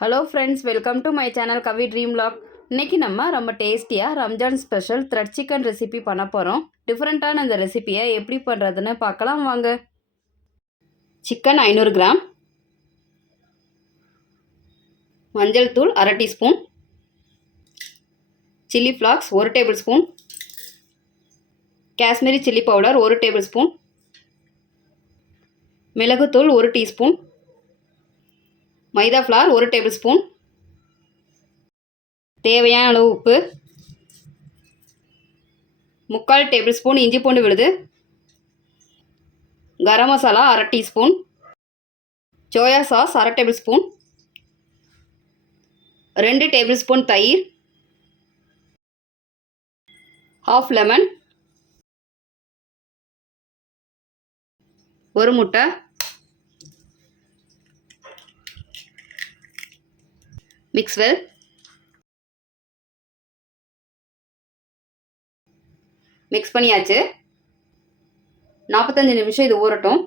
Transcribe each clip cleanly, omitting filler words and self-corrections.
Hello friends, welcome to my channel Kavi dream vlog. இன்றைக்கி நம்ம ரொம்ப டேஸ்டியாக Ramzan special thread chicken recipe பண்ண போகிறோம். டிஃப்ரெண்ட்டான இந்த ரெசிபியை எப்படி பண்ணுறதுன்னு பார்க்கலாம் வாங்க. சிக்கன் 500 கிராம், மஞ்சள் தூள் அரை teaspoon, chilli flakes 1 table spoon, Kashmiri chilli powder 1 table spoon, மிளகுத்தூள் 1 டீஸ்பூன், மைதா ஃப்ளார் 1 டேபிள் ஸ்பூன், தேவையான அளவு உப்பு, 3/4 டேபிள் ஸ்பூன் இஞ்சி பூண்டு விழுது, கரம் மசாலா அரை டீஸ்பூன், சோயா சாஸ் அரை டேபிள் ஸ்பூன், 2 டேபிள் ஸ்பூன் தயிர், ½ லெமன், 1 முட்டை, மிக்ஸ் வெல். மிக்ஸ் பண்ணியாச்சு. 45 நிமிஷம் இது ஊறட்டும்.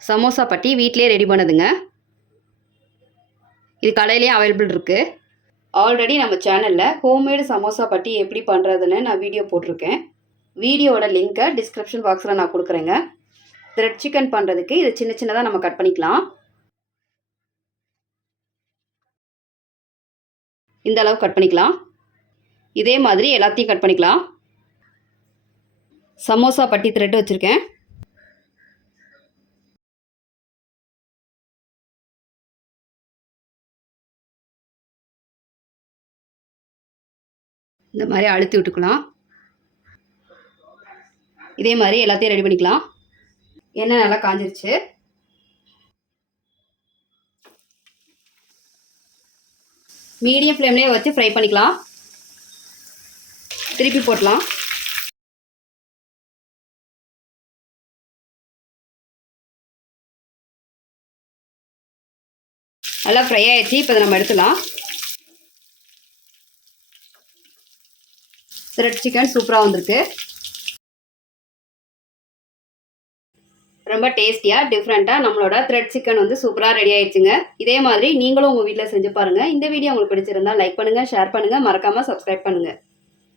சமோசா பட்டி வீட்டிலே ரெடி பண்ணுதுங்க. இது கடையிலேயே அவைலபிள் இருக்குது. ஆல்ரெடி நம்ம சேனலில் ஹோம்மேடு சமோசா பட்டி எப்படி பண்ணுறதுன்னு நான் வீடியோ போட்டிருக்கேன். வீடியோவோட லிங்க்கை டிஸ்கிரிப்ஷன் பாக்ஸில் நான் கொடுக்குறேங்க. த்ரெட் சிக்கன் பண்ணுறதுக்கு இது சின்ன சின்னதாக நம்ம கட் பண்ணிக்கலாம். இந்த அளவு கட் பண்ணிக்கலாம். இதே மாதிரி எல்லாத்தையும் கட் பண்ணிக்கலாம். சமோசா பட்டி த்ரெட் வச்சுருக்கேன். இந்த மாதிரி அழுத்தி விட்டுக்கலாம். இதே மாதிரி எல்லாத்தையும் ரெடி பண்ணிக்கலாம். எண்ணெய் நல்லா காஞ்சிருச்சு. மீடியம் ஃப்ளேம்லேயே வச்சு ஃப்ரை பண்ணிக்கலாம். திருப்பி போடலாம். நல்லா ஃப்ரை ஆகிடுச்சு. இப்போ இதை நம்ம எடுத்துக்கலாம். த்ரெட் சிக்கன் சூப்பராக வந்திருக்கு. ரொம்ப டேஸ்டியாக டிஃப்ரெண்ட்டாக நம்மளோட த்ரெட் சிக்கன் வந்து சூப்பராக ரெடி ஆயிடுச்சுங்க. இதே மாதிரி நீங்களும் உங்கள் வீட்டில் செஞ்சு பாருங்கள். இந்த வீடியோ உங்களுக்கு பிடிச்சிருந்தா லைக் பண்ணுங்கள், ஷேர் பண்ணுங்கள், மறக்காமல் சப்ஸ்கிரைப் பண்ணுங்கள்.